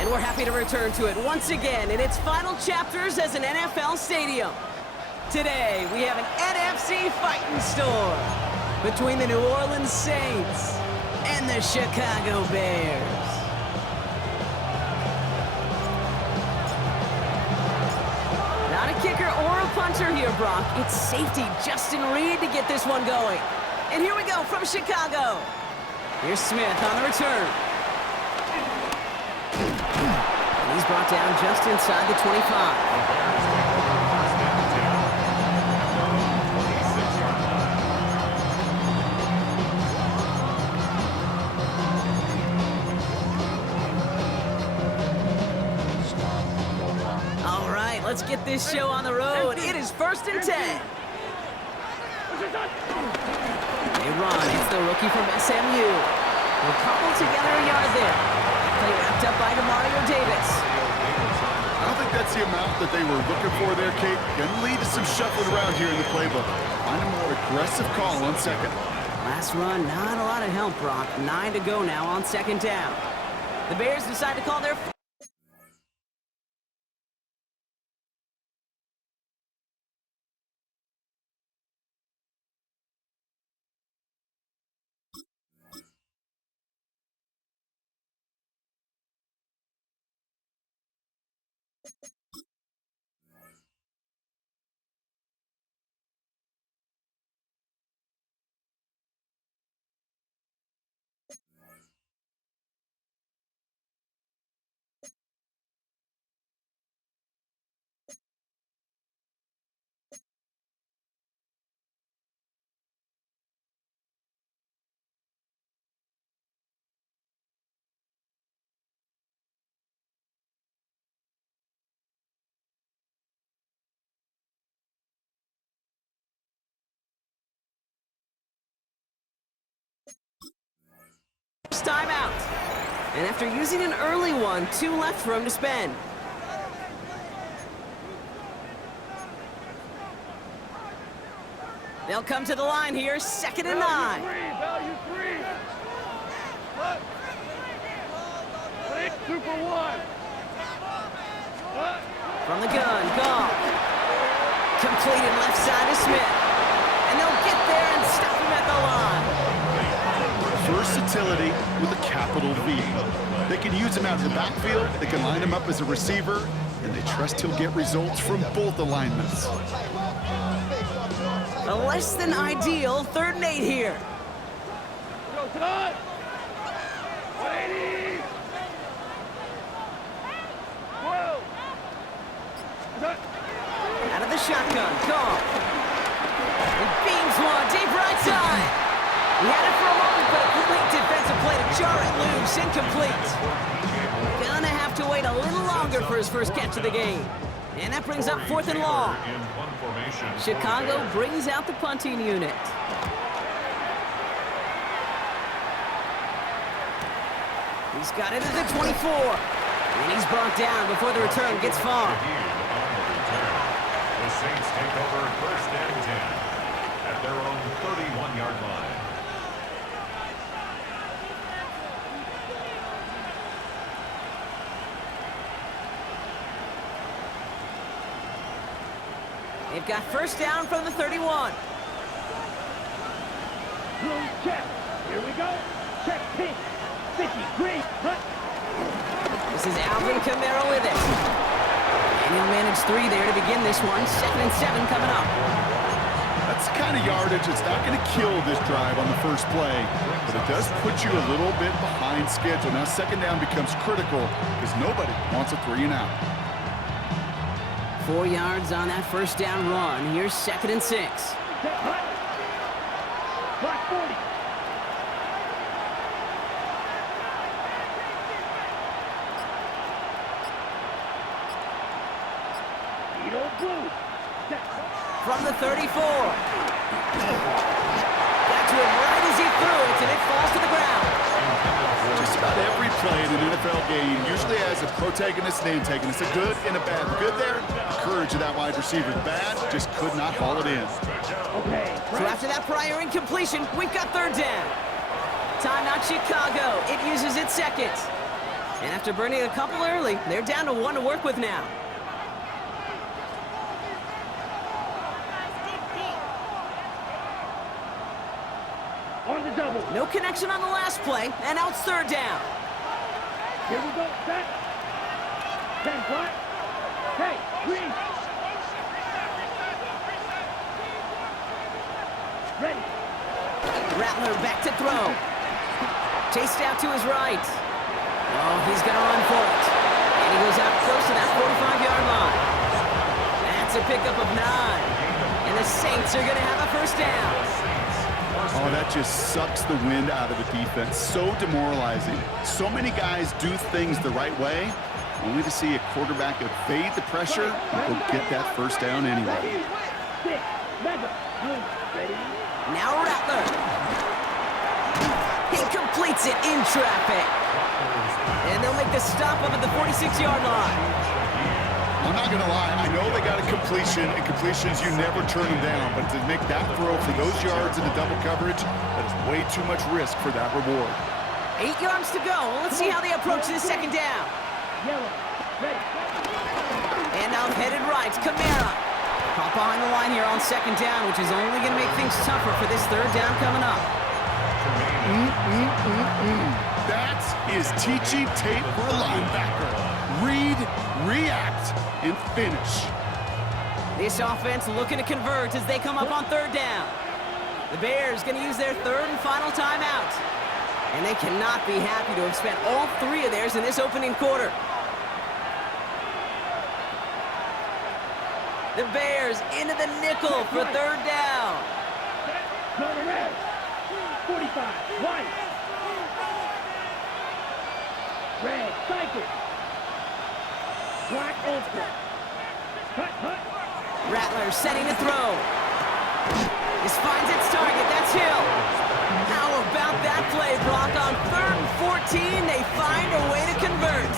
And we're happy to return to it once again in its final chapters as an NFL stadium. Today, we have an NFC fighting storm between the New Orleans Saints and the Chicago Bears. Not a kicker or a punter here, Brock. It's safety Justin Reed to get this one going. And here we go from Chicago. Here's Smith on the return. And he's brought down just inside the 25. Let's get this show on the road. It is 1st and 10. They run. It's the rookie from SMU. They'll cobble together a yard there. Play wrapped up by DeMario Davis. I don't think that's the amount that they were looking for there, Kate. Going to lead to some shuffling around here in the playbook. Find a more aggressive call on second. Last run, not a lot of help, Brock. 9 to go now on 2nd down. The Bears decide to call their... timeout. And after using an early one, 2 left for him to spend. They'll come to the line here, 2nd and 9. Value 3. Super 1. From the gun, Goff. Completed left side to Smith. And they'll get there and stop him at the line. Versatility with a capital V. They can use him out in the backfield, they can line him up as a receiver, and they trust he'll get results from both alignments. A less than ideal 3rd and 8 here. Go, Todd! 180! 12! Out of the shotgun, Goff. He beams one, deep right side. He had it for a moment, but a great defensive play to jar it loose, incomplete. Gonna have to wait a little longer for his first catch of the game. And that brings up 4th and long. Chicago brings out the punting unit. He's got it at the 24. And he's brought down before the return gets far. The Saints take over 1st and 10 at their own 31-yard line. They've got 1st down from the 31. Blue check. Here we go. Check pink. 50 green. This is Alvin Kamara with it. And he'll manage 3 there to begin this one. 2nd and 7 coming up. That's the kind of yardage that's not going to kill this drive on the first play, but it does put you a little bit behind schedule. Now 2nd down becomes critical because nobody wants a 3 and out. 4 yards on that 1st down run. Here's 2nd and 6. Black 40. Blue. From the 34. Got to him right as he threw it, and it falls to the ground. Just about every play in an NFL game usually has a protagonist name taken. It's a good and a bad. The good there, the courage of that wide receiver. The bad, just could not haul it in. Okay. So after that prior incompletion, we've got 3rd down. Timeout Chicago. It uses its 2nd. And after burning a couple early, they're down to 1 to work with now. On the double. No connection on the last play, and now it's 3rd down. Here we go. Set. 10 flat. Hey, green. Ready. Rattler back to throw. Chased out to his right. Oh, he's going to run for it. And he goes out close to that 45-yard line. That's a pickup of 9. And the Saints are going to have a 1st down. Oh, that just sucks the wind out of the defense. So demoralizing. So many guys do things the right way, only to see a quarterback evade the pressure and go get that 1st down anyway. Now Rattler. He completes it in traffic. And they'll make the stop up at the 46-yard line. I'm not going to lie. I know they got a completion, and completions, you never turn them down. But to make that throw for those yards in the double coverage, that is way too much risk for that reward. 8 yards to go. Let's see how they approach this 2nd down. And now headed right, Kamara. Caught behind the line here on 2nd down, which is only going to make things tougher for this 3rd down coming up. That is teaching tape for a linebacker. Read, react, and finish. This offense looking to convert as they come up on 3rd down. The Bears going to use their 3rd and final timeout. And they cannot be happy to have spent all 3 of theirs in this opening quarter. The Bears into the nickel for 3rd down. Corner red. 45. White. Red. Cycle. Black ultra. Cut. Rattler setting to throw. This finds its target. That's Hill. How about that play, Brock? On 3rd and 14, they find a way to convert.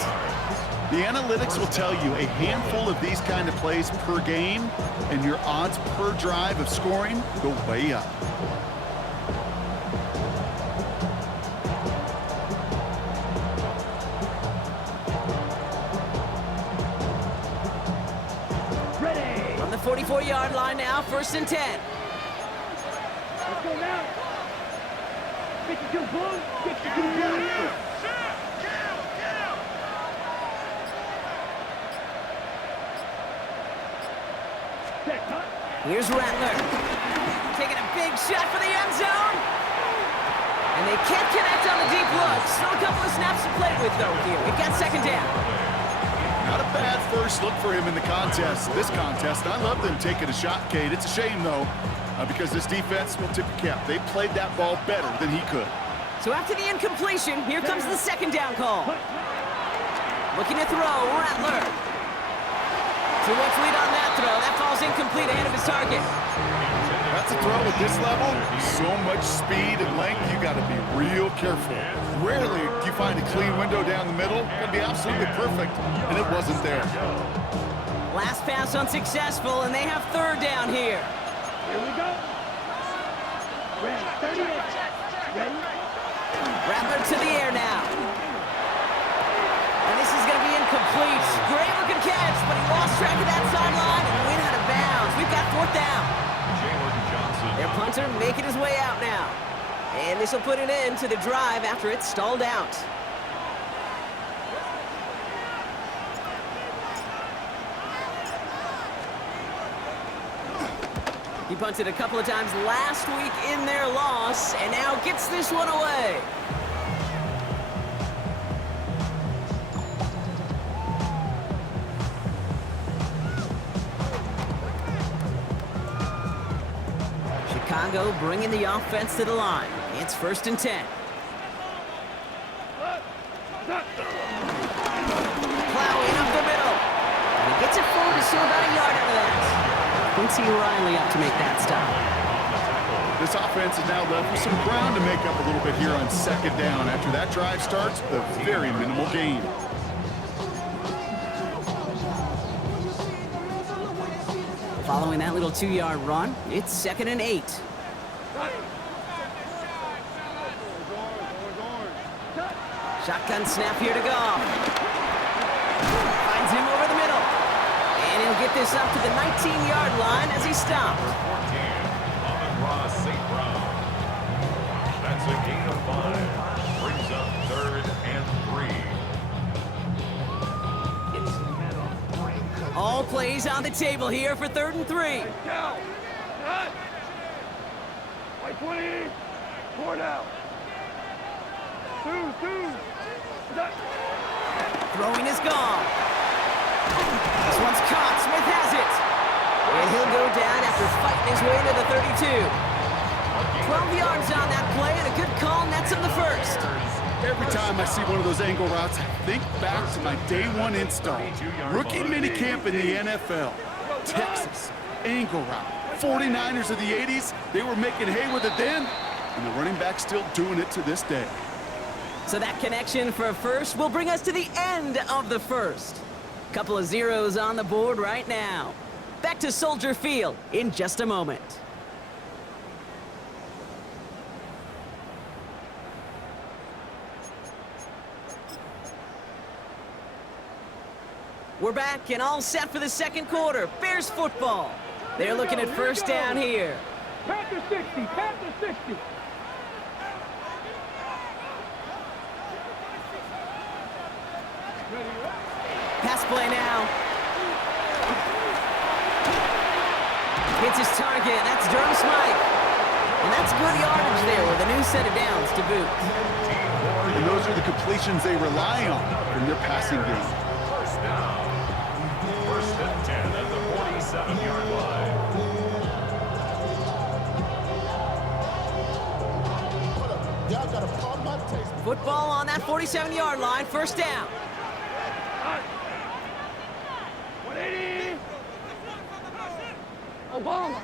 The analytics will tell you a handful of these kind of plays per game, and your odds per drive of scoring go way up. Ready. From the 44-yard line now, 1st and 10. Let's go now. 52 blue, 52 black. Here's Rattler. Taking a big shot for the end zone. And they can't connect on the deep look. Still a couple of snaps to play with, though, here. We've got 2nd down. Not a bad first look for him in the contest. This contest, I love them taking a shot, Kate. It's a shame, though, because this defense will tip the cap. They played that ball better than he could. So after the incompletion, here comes the 2nd down call. Looking to throw, Rattler. Too much lead on that throw. That falls incomplete ahead of his target. That's a throw at this level. So much speed and length, you got to be real careful. Rarely do you find a clean window down the middle. It'd be absolutely perfect, and it wasn't there. Last pass unsuccessful, and they have 3rd down here. Here we go. Ready. 38. Ready. Rattler to the air now. And this is going to be incomplete. Great looking catch, but he lost track of that sideline and went out of bounds. We've got 4th down. Their punter making his way out now. And this will put an end to the drive after it's stalled out. He punted a couple of times last week in their loss, and now gets this one away. Chicago bringing the offense to the line. It's 1st and 10. Plowing up the middle. And he gets it forward to still about a yard out of that. Quincy Riley up to make that stop. This offense is now left with some ground to make up a little bit here on 2nd down. After that drive starts, a very minimal gain. Following that little 2-yard run, it's 2nd and 8. Shotgun snap here to Goff. Finds him over the middle. And he'll get this up to the 19-yard line as he stopped. Number 14, Amon-Ra St. Brown. That's a gain of 5. Brings up 3rd and 3. All plays on the table here for 3rd and 3. Go. Cut. White 20. 4 down. 2. Cut. Throwing is gone. This one's caught. Smith has it. And he'll go down after fighting his way to the 32. 12 yards on that play and a good call nets him the first. Every time I see one of those angle routes, I think back to my day 1 install. Rookie minicamp in the NFL. Texas, angle route. 49ers of the 80s, they were making hay with it then, and the running back's still doing it to this day. So that connection for a first will bring us to the end of the first. Couple of zeros on the board right now. Back to Soldier Field in just a moment. We're back and all set for the second quarter. Bears football. They're looking at first down here. Panther 60. Panther 60. Pass play now. Hits his target. That's Durham Smythe. And that's good yardage there with a new set of downs to boot. And those are the completions they rely on in their passing game. First down. 1st and 10 at the 47-yard line. Football on that 47-yard line. First down. 180. Obama.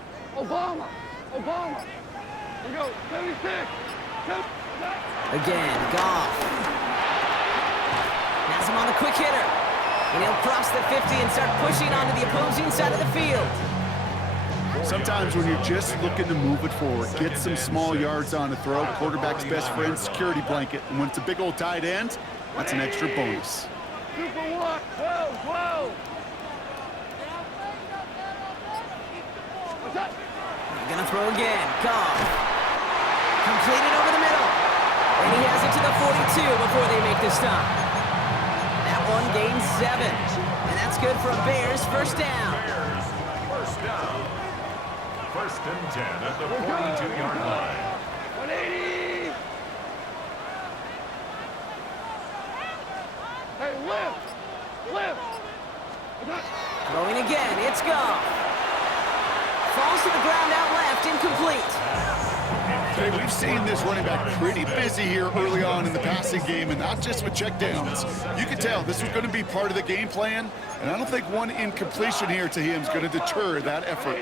We go. 76. Again, Goff. Has him on the quick hitter. And he'll cross the 50 and start pushing onto the opposing side of the field. Sometimes when you're just looking to move it forward, get some small yards on a throw, quarterback's best friend, security blanket. And when it's a big old tight end, that's an extra bonus. 2 for 1. 12. What's up? Gonna throw again. Goff. Completed over the middle. And he has it to the 42 before they make the stop. That one gains 7. And that's good for a Bears first down. Bears, first down. 1st and 10 at the 42-yard line. 180. Hey, lift. What's up? Throwing again. It's Goff. Falls to the ground out left. Incomplete. Hey, we've seen this running back pretty busy here early on in the passing game, and not just with checkdowns. You can tell this was going to be part of the game plan, and I don't think one incompletion here to him is going to deter that effort.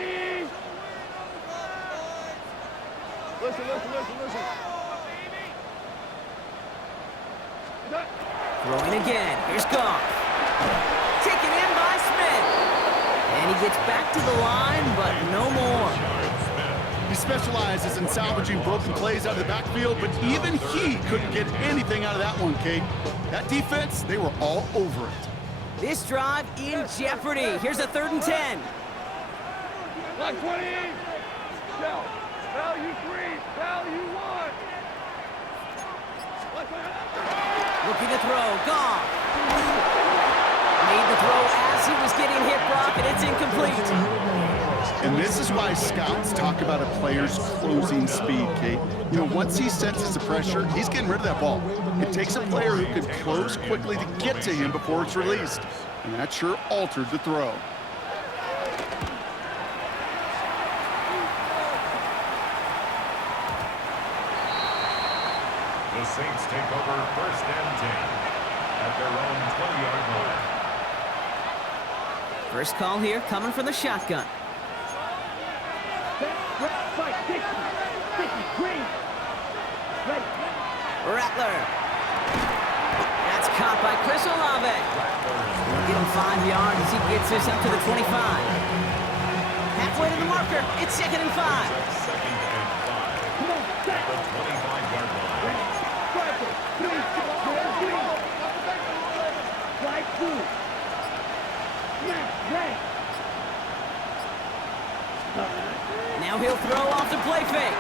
Listen. Throwing again. Here's Goff. Taken in by Smith. And he gets back to the line, but no more. He specializes in salvaging broken plays out of the backfield, but even he couldn't get anything out of that one, Kate. That defense, they were all over it. This drive in jeopardy. Here's a 3rd and 10. Block 20. Shell. Value 3. Value 1. Looking to throw. Goff. Made the throw as he was getting hit, Brock, and it's incomplete. And this is why scouts talk about a player's closing speed, Kate. You know, once he senses the pressure, he's getting rid of that ball. It takes a player who can close quickly to get to him before it's released. And that sure altered the throw. The Saints take over 1st and 10 at their own 20-yard line. First call here coming from the shotgun. Fight, 60, green. Ready. Rattler. That's caught by Chris Olave. He'll get him 5 yards as he gets this up to the 25. Halfway to the marker. It's 2nd and 5. Second and 5 at the 25-yard line. 2. Snap, ready. Now he'll throw off the play fake.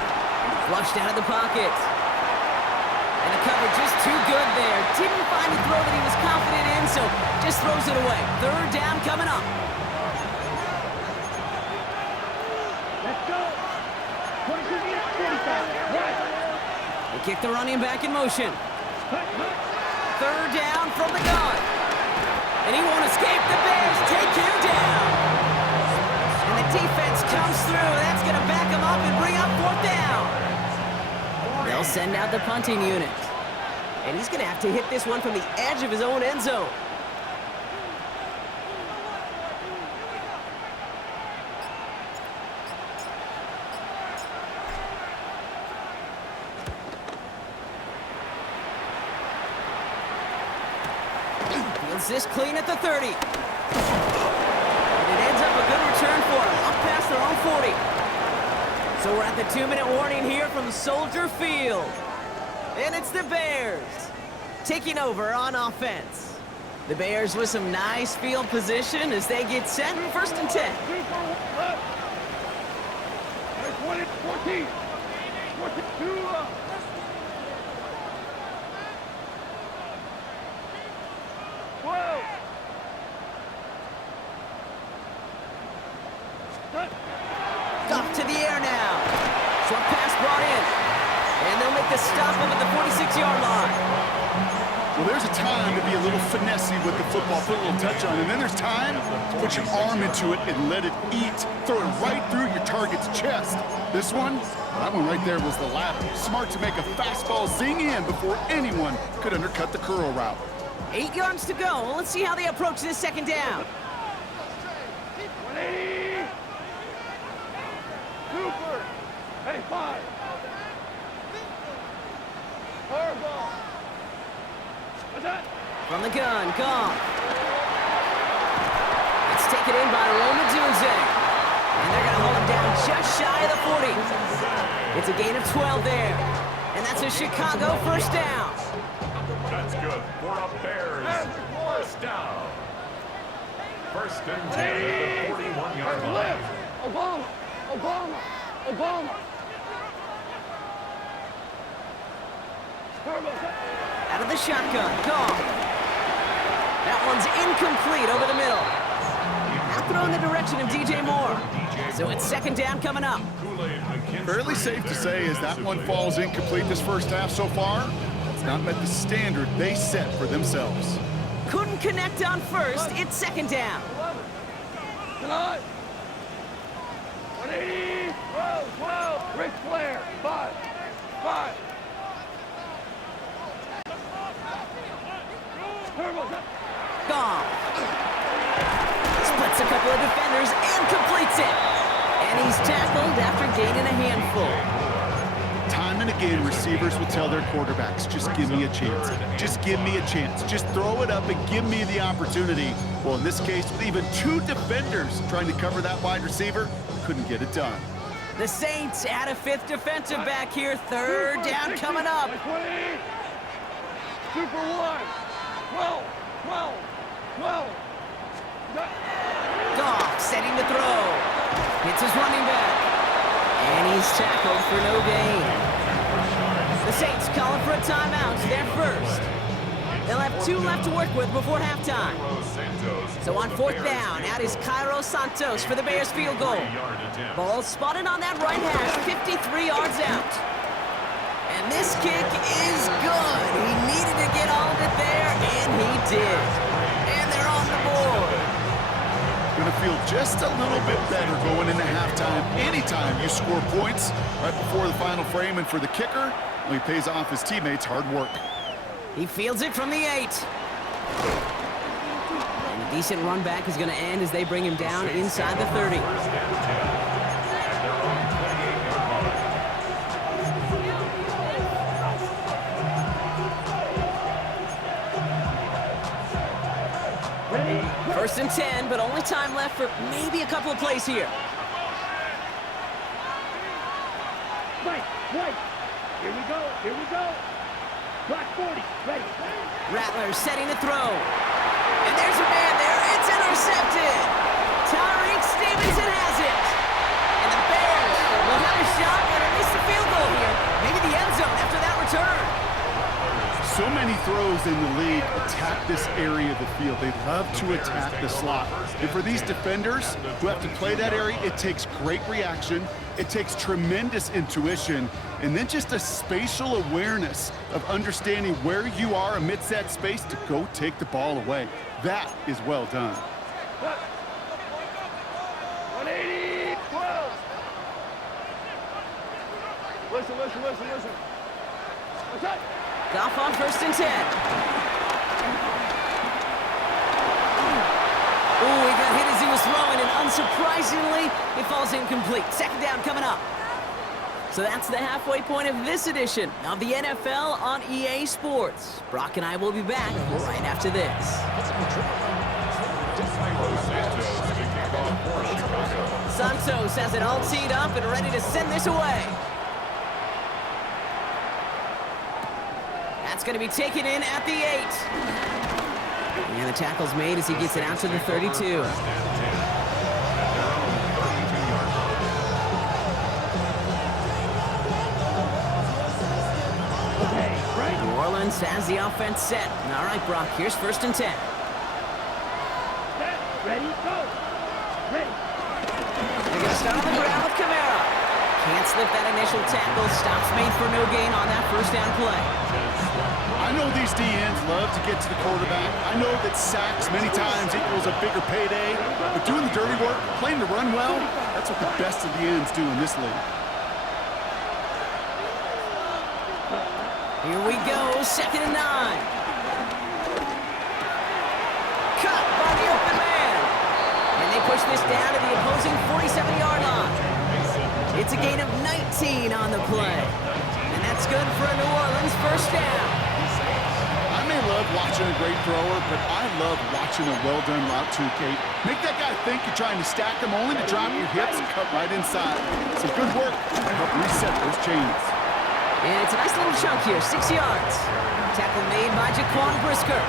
Flushed out of the pocket. And the cover just too good there. Didn't find a throw that he was confident in, so just throws it away. Third down coming up. Let's go. 22 minutes, 45. Right. They kick the running back in motion. Hut, hut. Third down from the gun. And he won't escape. The Bears take him down. And the defense comes through. That's going to back him up and bring up fourth down. They'll send out the punting unit. And he's going to have to hit this one from the edge of his own end zone. Fields this clean at the 30. And it ends up a good return for him, up past their own 40. So we're at the 2-minute warning here from Soldier Field. And it's the Bears taking over on offense. The Bears with some nice field position as they get set, first and 10. 14. 42. Whoa. Off to the air now. Short pass brought in. And they'll make the stop up at the 46-yard line. Well, there's a time to be a little finessey with the football, put a little touch on, and then there's time to put your arm into it and let it eat. Throw it right through your target's chest. This one, that one right there was the latter. Smart to make a fastball zing in before anyone could undercut the curl route. 8 yards to go. Let's see how they approach this second down. 180. Super. Hey, 5. Horrible. What's that? From the gun, Goff. It's taken in by Roman Dunze. And they're going to hold him down just shy of the 40. It's a gain of 12 there. And that's a Chicago first down. That's good for a Bears first down. First and 10 at the 41-yard line. Obama. Out of the shotgun, Goff. That one's incomplete over the middle. Now throw in the direction of DJ Moore. So it's second down coming up. Fairly safe to say as that one falls incomplete this first half so far, it's not met the standard they set for themselves. Couldn't connect on first. It's second down. Tonight. 180. 12. Ric Flair. 5. Goff. Splits a couple of defenders and completes it. And he's tackled after gaining a handful. Time and again, receivers will tell their quarterbacks, just give me a chance. Just give me a chance. Just throw it up and give me the opportunity. Well, in this case, with even 2 defenders trying to cover that wide receiver, couldn't get it done. The Saints add a 5th defensive back here. Third down coming up. 20. Super 1. 12. Goff setting to throw. Hits his running back. And he's tackled for no gain. The Saints calling for a timeout. They're first. They'll have 2 left to work with before halftime. So on fourth down, out is Cairo Santos for the Bears field goal. Ball spotted on that right hash, 53 yards out. And this kick is good. He needed to get all of it there, and he did. And they're on the board. Going to feel just a little bit better going into halftime. Anytime you score points right before the final frame, and for the kicker, well, he pays off his teammates' hard work. He fields it from the 8. And a decent run back is going to end as they bring him down inside the 30. First and 10, but only time left for maybe a couple of plays here. Right. Here we go. Black 40, ready. Rattler setting to throw. And there's throws in the league attack this area of the field. They love to attack the slot. And for these defenders who have to play that area, it takes great reaction, it takes tremendous intuition, and then just a spatial awareness of understanding where you are amidst that space to go take the ball away. That is well done. 180, 12. Listen. What's that? Goff on 1st and 10. Ooh, he got hit as he was throwing, and unsurprisingly, it falls incomplete. 2nd down coming up. So that's the halfway point of this edition of the NFL on EA Sports. Brock and I will be back right after this. Santos has it all teed up and ready to send this away. That's going to be taken in at the 8. And the tackle's made as he gets it out to the 32. New Orleans has the offense set. All right, Brock, here's 1st and 10. Set, ready, go. Ready. They're going to start on the ground with Kamara. Can't slip that initial tackle. Stops made for no gain on that 1st down play. I know these DNs love to get to the quarterback. I know that sacks many times equals a bigger payday, but doing the dirty work, playing to run well, that's what the best of the ends do in this league. Here we go, 2nd and 9. Cut by the open man. And they push this down to the opposing 47-yard line. It's a gain of 19 on the play. And that's good for a New Orleans 1st down. I may love watching a great thrower, but I love watching a well-done route too, Kate. Make that guy think you're trying to stack him only to drop your hips and cut right inside. Some good work to help reset those chains. And it's a nice little chunk here, 6 yards. Tackle made by Jaquan Brisker.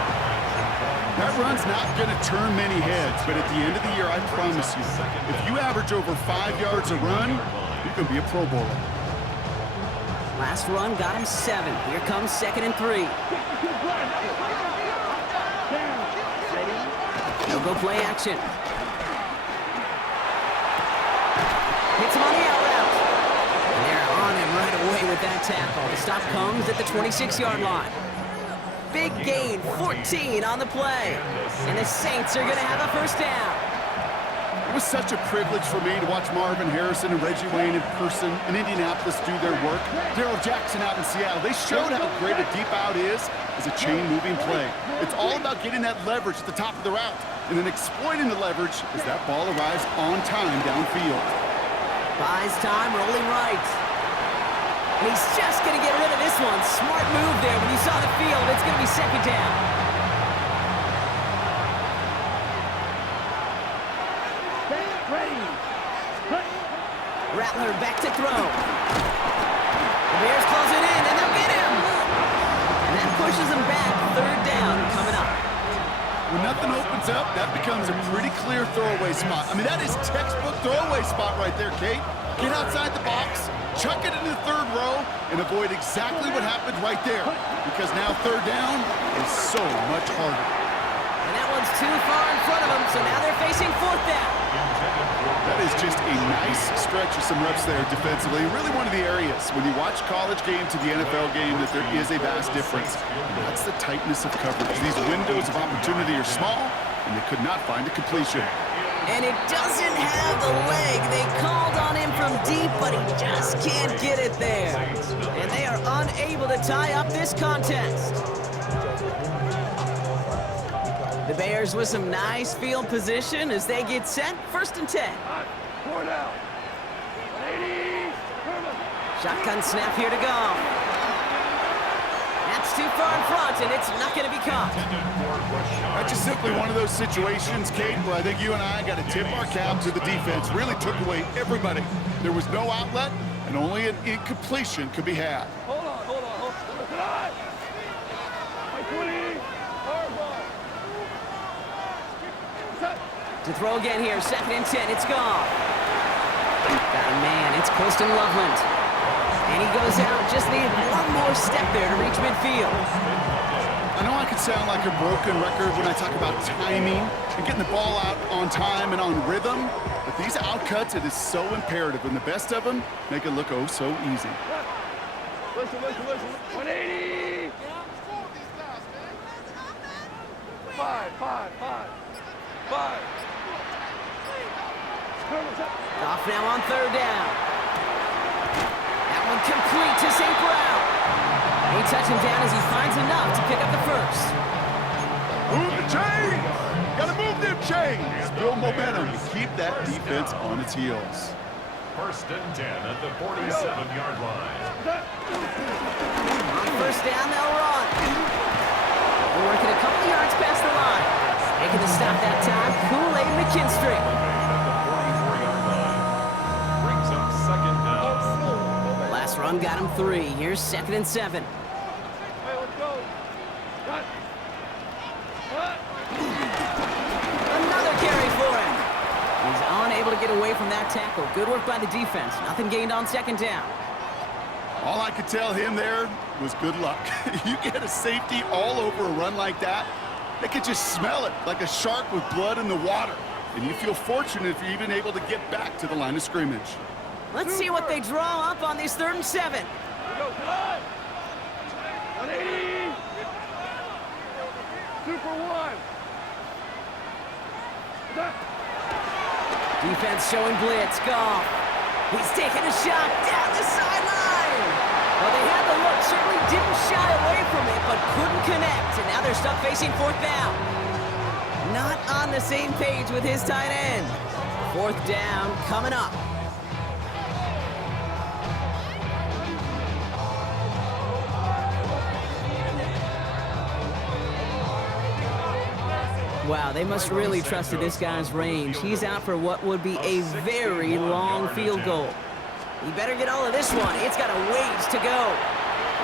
That run's not going to turn many heads, but at the end of the year, I promise you, if you average over 5 yards a run, you can be a Pro Bowler. Last run got him 7. Here comes 2nd and 3. No go play action. Hits him on the out route. And they're on him right away with that tackle. The stop comes at the 26-yard line. Big gain, 14 on the play. And the Saints are going to have a 1st down. It was such a privilege for me to watch Marvin Harrison and Reggie Wayne in person in Indianapolis do their work. Darrell Jackson out in Seattle. They showed how great a deep out is as a chain-moving play. It's all about getting that leverage at the top of the route and then exploiting the leverage as that ball arrives on time downfield. Buys time, rolling right. And he's just going to get rid of this one. Smart move there when you saw the field. It's going to be 2nd down. Rattler back to throw. The Bears close it in, and they'll get him. And that pushes him back. 3rd down coming up. When nothing opens up, that becomes a pretty clear throwaway spot. I mean, that is textbook throwaway spot right there, Kate. Get outside the box, chuck it into the 3rd row, and avoid exactly what happened right there. Because now 3rd down is so much harder. And that one's too far in front of them, so now they're facing 4th down. That is just a nice stretch of some reps there defensively. Really one of the areas when you watch college game to the NFL game that there is a vast difference. And that's the tightness of coverage. These windows of opportunity are small, and they could not find a completion. And it doesn't have the leg. They called on him from deep, but he just can't get it there. And they are unable to tie up this contest. The Bears with some nice field position as they get set. 1st and 10. 4 down. 80. Shotgun snap here to go. That's too far in front, and it's not going to be caught. That's just simply one of those situations, Kate, where I think you and I got to tip our cap to the defense. Really took away everybody. There was no outlet, and only an incompletion could be had. Hold on. Listen on. My 20. Hardball. Set. To throw again here, 2nd and 10, it's gone. Got a man, it's Colston Loveland. And he goes out, just needed one more step there to reach midfield. I know I could sound like a broken record when I talk about timing and getting the ball out on time and on rhythm, but these outcuts, it is so imperative, and the best of them make it look oh so easy. Listen. 180. Five. Off now on third down. That one complete to St. Brown. They touch him down as he finds enough to pick up the first. Move the chains! Gotta move them chains! Build momentum to keep that defense on its heels. 1st and 10 at the 47-yard line. On first down, they'll run. They're working a couple yards past the line. Making the stop that time, Kool-Aid McKinstry. Brings up 2nd down. Last run got him 3. Here's 2nd and 7. Hey, let's go. Run. Another carry for him. He's unable to get away from that tackle. Good work by the defense. Nothing gained on 2nd down. All I could tell him there was good luck. You get a safety all over a run like that, they could just smell it like a shark with blood in the water. And you feel fortunate if you're even able to get back to the line of scrimmage. Let's see what they draw up on these 3rd and 7. Here we go. Good. 180. 2 for 1. Defense showing blitz. Goff. He's taking a shot down the sideline. Well, they had the look. Certainly didn't shy away from it, but couldn't connect. And now they're stuck facing 4th down. Not on the same page with his tight end. 4th down coming up. Wow, they must really trusted this guy's range. He's out for what would be a very long field goal. He better get all of this one. It's got a ways to go.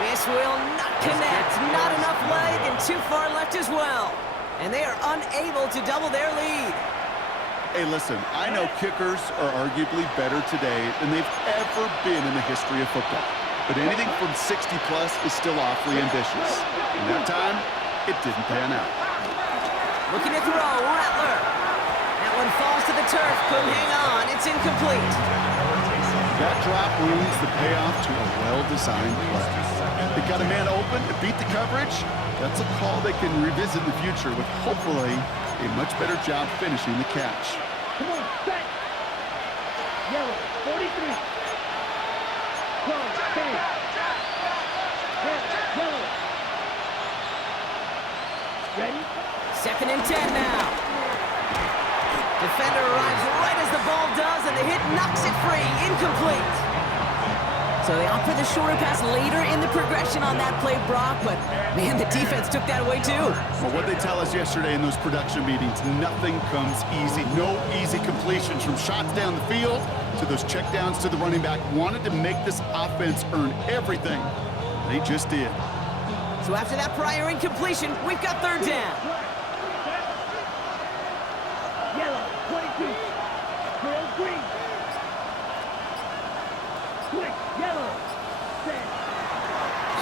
This will not connect. Not enough leg and too far left as well. And they are unable to double their lead. Hey, listen, I know kickers are arguably better today than they've ever been in the history of football. But anything from 60 plus is still awfully ambitious. And that time, it didn't pan out. Looking to throw, Rattler. That one falls to the turf, couldn't hang on, it's incomplete. That drop ruins the payoff to a well-designed play. They got a man open to beat the coverage. That's a call they can revisit in the future with hopefully a much better job finishing the catch. Come on, set. Yellow, 43. Come on, stand. Red, yellow. Ready? 2nd and 10 now. Defender arrives right as the ball does, and the hit knocks it free. Incomplete. So they opt for the shorter pass later in the progression on that play, Brock, but man, the defense took that away too. Well, what they tell us yesterday in those production meetings, nothing comes easy. No easy completions from shots down the field to those checkdowns to the running back. Wanted to make this offense earn everything. They just did. So after that prior incompletion, we've got 3rd down. Yellow, 22. Girl, green. Quick, yellow. Set.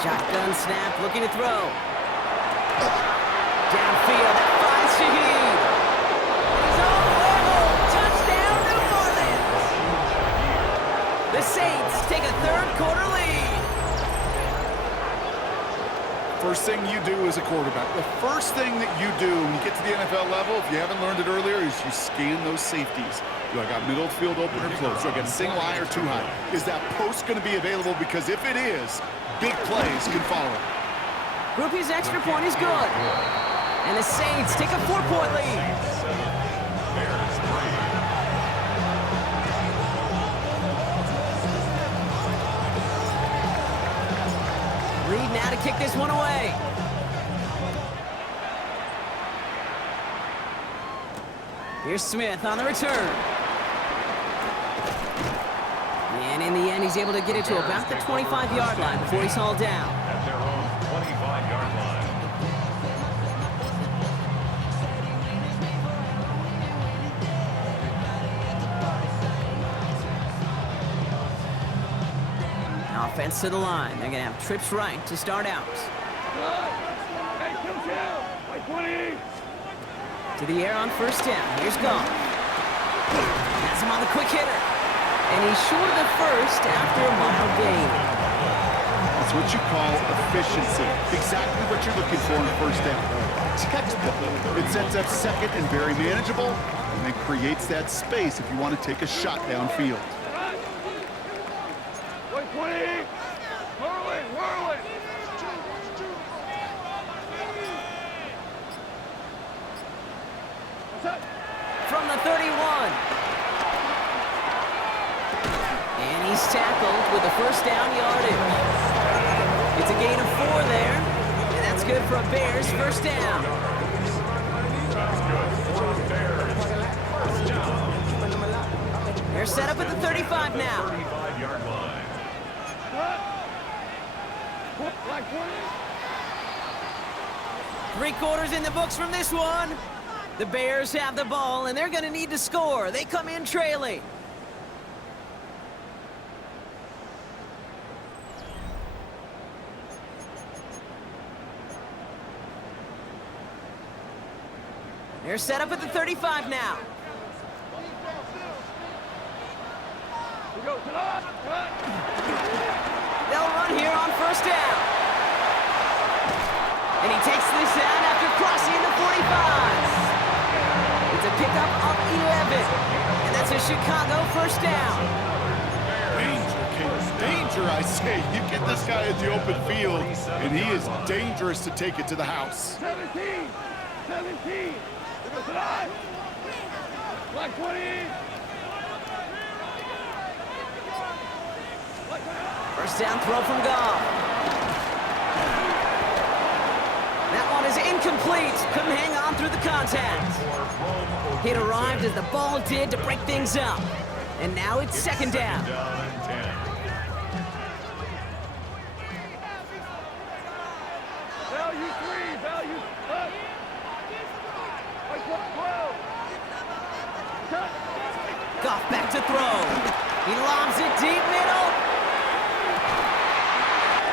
Shotgun snap, looking to throw. Downfield, that finds Shaheed. And he's on the way home. Touchdown, New Orleans. The Saints take a 3rd quarter lead. First thing you do as a quarterback, the first thing that you do when you get to the NFL level, if you haven't learned it earlier, is you scan those safeties. Do I got middle field open or close? Do I got single high or too high? Is that post going to be available? Because if it is, big plays can follow. Groupie's extra point is good. And the Saints take a 4-point lead. Reed now to kick this one away. Here's Smith on the return. And in the end, he's able to get it to about the 25-yard line before he's hauled down. At their own 25-yard line. Offense to the line. They're going to have trips right to start out. Hey, To the air on first down. Here's Goff. That's him on the quick hitter. And he's short of the first after a mile gain. That's what you call efficiency. Exactly what you're looking for in first down. Textbook. It sets up second and very manageable, and then creates that space if you want to take a shot downfield. From the 31. And he's tackled with a first down yardage. It's a gain of 4 there. And that's good for a Bears first down. They're set up at the 35 now. 35-yard line. 3 quarters in the books from this one. The Bears have the ball, and they're going to need to score. They come in trailing. They're set up at the 35 now. They'll run here on first down. And he takes this down after crossing the 45. It's a pickup of 11. And that's a Chicago first down. Danger, Kings. Danger, I say. You get this guy at the open field, and he is dangerous to take it to the house. 17. Black 20. First down throw from Goff. That one is incomplete. Couldn't hang on through the contact. It arrived as the ball did to break things up. And now it's second down. Value 3. Value up. Goff back to throw. He lobs it deep middle.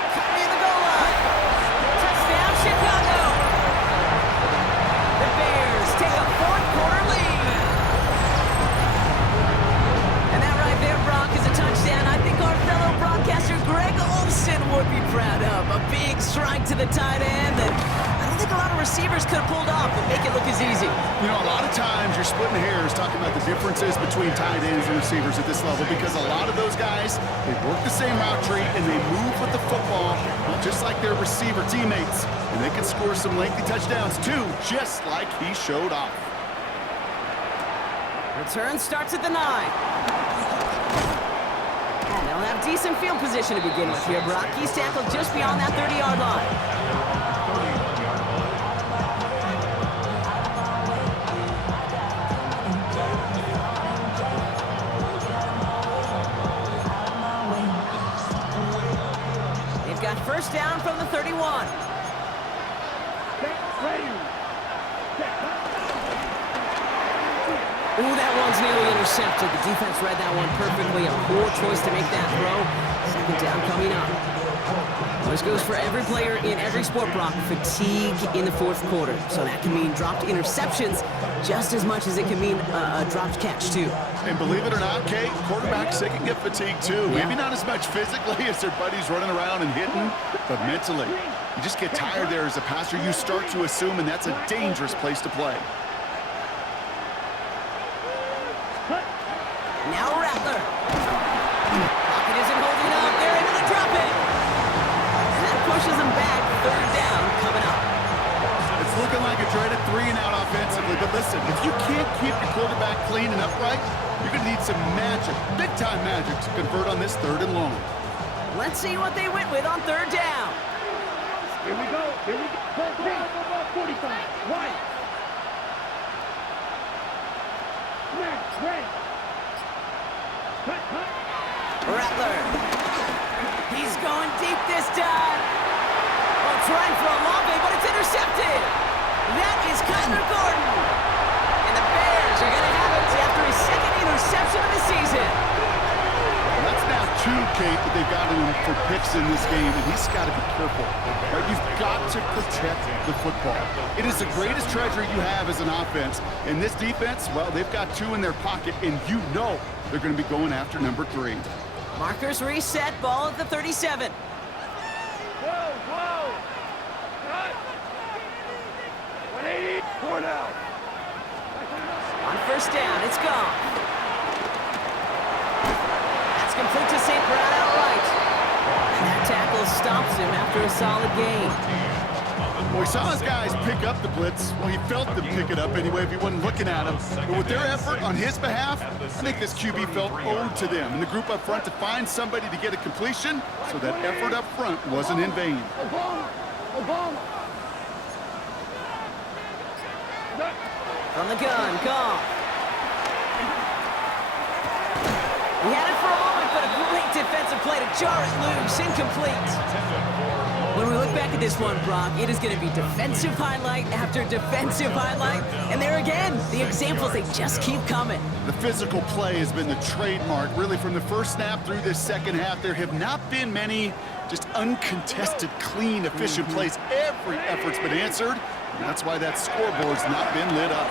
Cut near the goal line. Touchdown, Chicago. The Bears take a fourth-quarter lead. And that right there, Brock, is a touchdown I think our fellow broadcaster Greg Olsen would be proud of. A big strike to the tight end that I don't think a lot of receivers could have pulled off and make it look as easy. You know, a lot of times you're splitting hairs talking about the differences between tight ends and receivers at this level because a lot of those guys, they work the same route tree and they move with the football just like their receiver teammates. And they can score some lengthy touchdowns too, just like he showed off. Return starts at the 9. They'll have decent field position to begin with here, Brock. He's tackled just beyond that 30-yard line. First down from the 31. Ooh, that one's nearly intercepted. The defense read that one perfectly. A poor choice to make that throw. Second down coming up. This goes for every player in every sport, Brock. Fatigue in the fourth quarter. So that can mean dropped interceptions just as much as it can mean a dropped catch, too. And believe it or not, Kate, quarterbacks, they can get fatigued, too. Yeah. Maybe not as much physically as their buddies running around and hitting, but mentally. You just get tired there as a passer. You start to assume, and that's a dangerous place to play. Now Rattler. Pocket isn't holding up. They're able to drop it. And that pushes them back. Third down coming up. It's looking like a dreaded 3-and-out offensively. But listen, if you can't keep your quarterback clean and upright, you're going to need some magic, big-time magic, to convert on this 3rd and long. Let's see what they went with on 3rd down. Here we go. 45. Right. Next, right. Rattler. He's going deep this time. Oh, trying for a long way, but it's intercepted. That is Kyler Gordon. And the Bears are going to have it after his 2nd interception of the season. Well, that's now 2 Kate, that they've got him for picks in this game, and he's got to be careful. Right? You've got to protect the football. It is the greatest treasure you have as an offense. And this defense, well, they've got 2 in their pocket, and you know they're going to be going after number 3. Markers reset, ball at the 37. Whoa! Cut! 180, 4 now. On first down, it's gone. That's complete to St. Brown outright. And that tackle stops him after a solid gain. Well, we saw his guys pick up the blitz. Well, he felt them pick it up anyway if he wasn't looking at him. But with their effort on his behalf, I think this QB felt owed to them. And the group up front to find somebody to get a completion, so that effort up front wasn't in vain. Obama. From the gun, Goff. He had it for a moment, but a great defensive play to jar it loose, incomplete. When we look back at this one, Brock, it is going to be defensive highlight after defensive highlight. And there again, the examples, they just keep coming. The physical play has been the trademark, really, from the first snap through this second half. There have not been many just uncontested, clean, efficient plays. Every effort's been answered, and that's why that scoreboard's not been lit up.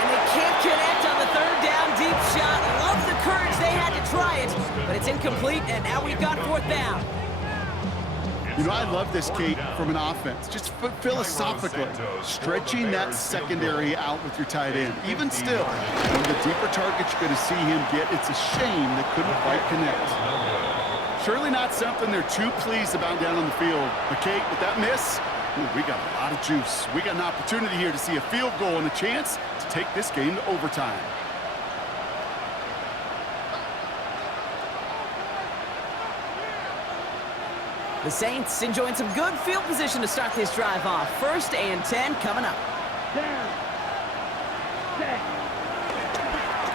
And they can't connect on the third down deep shot. Love the courage they had to try it, but it's incomplete, and now we've got 4th down. You know, I love this, Kate, from an offense. Just philosophically, stretching that secondary out with your tight end. Even still, one of the deeper targets you're going to see him get, it's a shame they couldn't quite connect. Surely not something they're too pleased about down on the field. But, Kate, with that miss, ooh, we got a lot of juice. We got an opportunity here to see a field goal and a chance to take this game to overtime. The Saints enjoying some good field position to start this drive off. 1st and 10 coming up. Down. Set.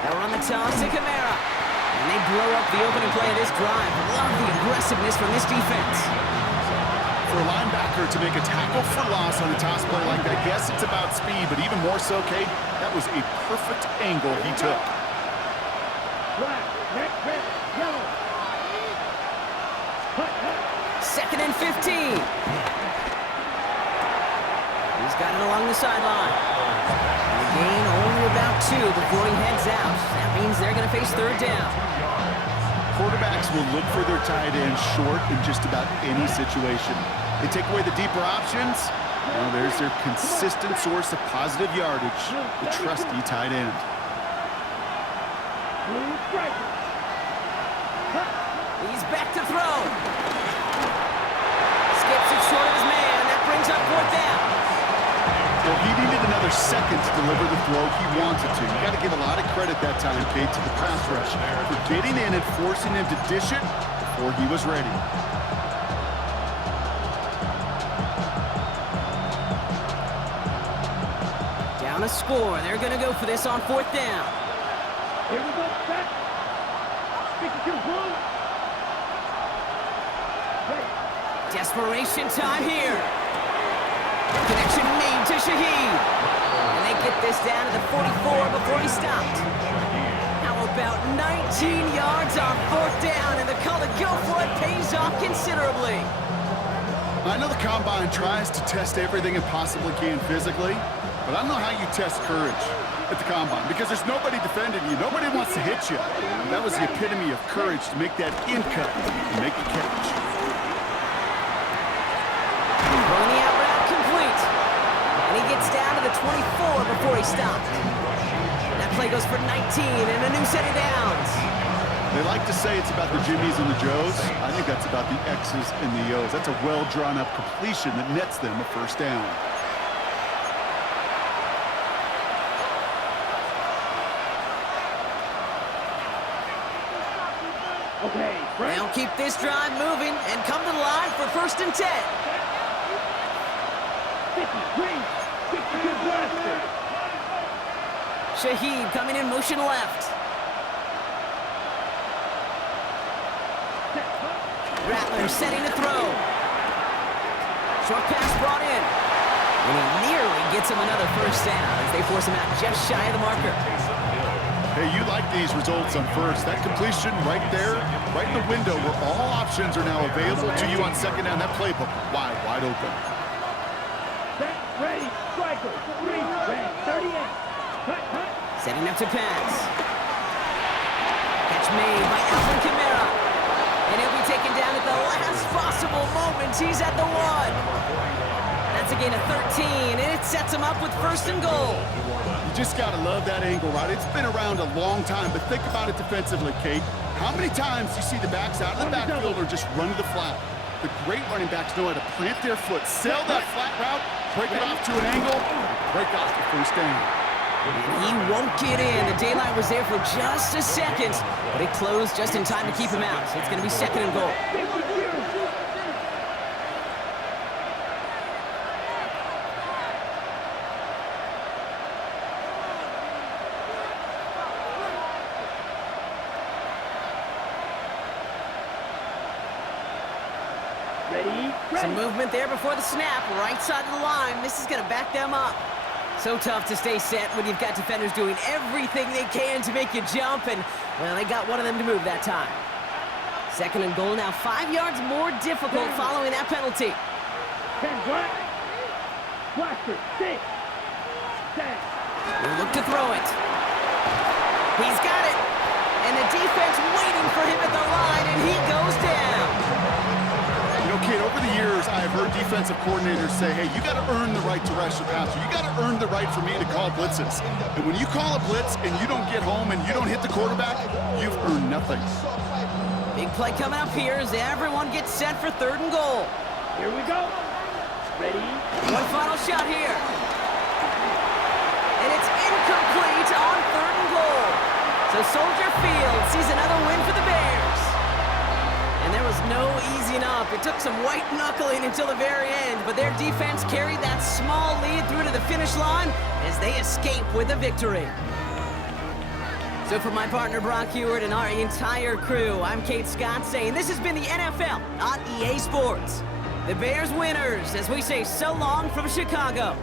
Now we're on the toss to Kamara. And they blow up the opening play of this drive. Love the aggressiveness from this defense. For a linebacker to make a tackle for loss on a toss play like that, yes, it's about speed, but even more so, Kate, that was a perfect angle he took. Black. Next red. Yellow. Cut. 2nd and 15. He's got it along the sideline. And a gain only about 2 before he heads out. That means they're going to face 3rd down. Quarterbacks will look for their tight end short in just about any situation. They take away the deeper options. Well, there's their consistent source of positive yardage, the trusty tight end. Blue striker. He's back to throw. Skips it short of his man. That brings up 4th down. Well, he needed another second to deliver the throw he wanted to. You got to give a lot of credit that time, Kate, to the pass rush for getting in and forcing him to dish it before he was ready. Down a score. They're going to go for this on 4th down. Here we go. Set. 52 blue. Ready. Desperation time here. Connection made to Shaheed. And they get this down to the 44 before he stopped. How about 19 yards on 4th down, and the call to go for it pays off considerably. I know the Combine tries to test everything it possibly can physically, but I don't know how you test courage at the Combine, because there's nobody defending you. Nobody wants to hit you. That was the epitome of courage, to make that in cut and make the catch. Throwing the out route complete. And he gets down to the 24 before he stopped. That play goes for 19 and a new set of downs. They like to say it's about the Jimmies and the Joes. I think that's about the X's and the O's. That's a well-drawn-up completion that nets them a 1st down. Okay. They'll keep this drive moving and come to the line for 1st and 10. 53. 52 blaster. Shaheed coming in motion left. Rattler setting to throw. Short pass brought in. And he nearly gets him another 1st down as they force him out just shy of the marker. Hey, you like these results on first. That completion right there, right in the window where all options are now available to you on second down. That playbook wide open. Set, ready, striker, 3, ready, 38. Cut. Setting up to pass. Catch made by Alvin Kamara. And he'll be taken down at the last possible moment. He's at the 1. That's a gain of 13, and it sets him up with first and goal. You just got to love that angle, right? It's been around a long time, but think about it defensively, Kate. How many times do you see the backs out of the backfield or just run to the flat? The great running backs know how to plant their foot, sell that flat route, break it off to an angle, break off the first down. He won't get in. The daylight was there for just a second, but it closed just in time to keep him out. So it's going to be second and goal. Some movement there before the snap, right side of the line. This is going to back them up. So tough to stay set when you've got defenders doing everything they can to make you jump, and, well, they got one of them to move that time. Second and goal now, 5 yards more difficult following that penalty. 10 black. Blaster, 6. 7. We'll look to throw it. He's got it. And the defense waiting for him at the line, and he goes down. You know, Kate, over the years, I have heard defensive coordinators say, hey, you got to earn the right to rush the passer. You got to earn the right for me to call blitzes. And when you call a blitz and you don't get home and you don't hit the quarterback, you've earned nothing. Big play coming up here as everyone gets set for third and goal. Here we go. Ready? One final shot here. And it's incomplete on third and goal. So Soldier Field sees another win for the Bears. And there was no easing up. It took some white knuckling until the very end, but their defense carried that small lead through to the finish line as they escape with a victory. So for my partner Brock Heward and our entire crew, I'm Kate Scott saying this has been the NFL on EA Sports. The Bears winners as we say so long from Chicago.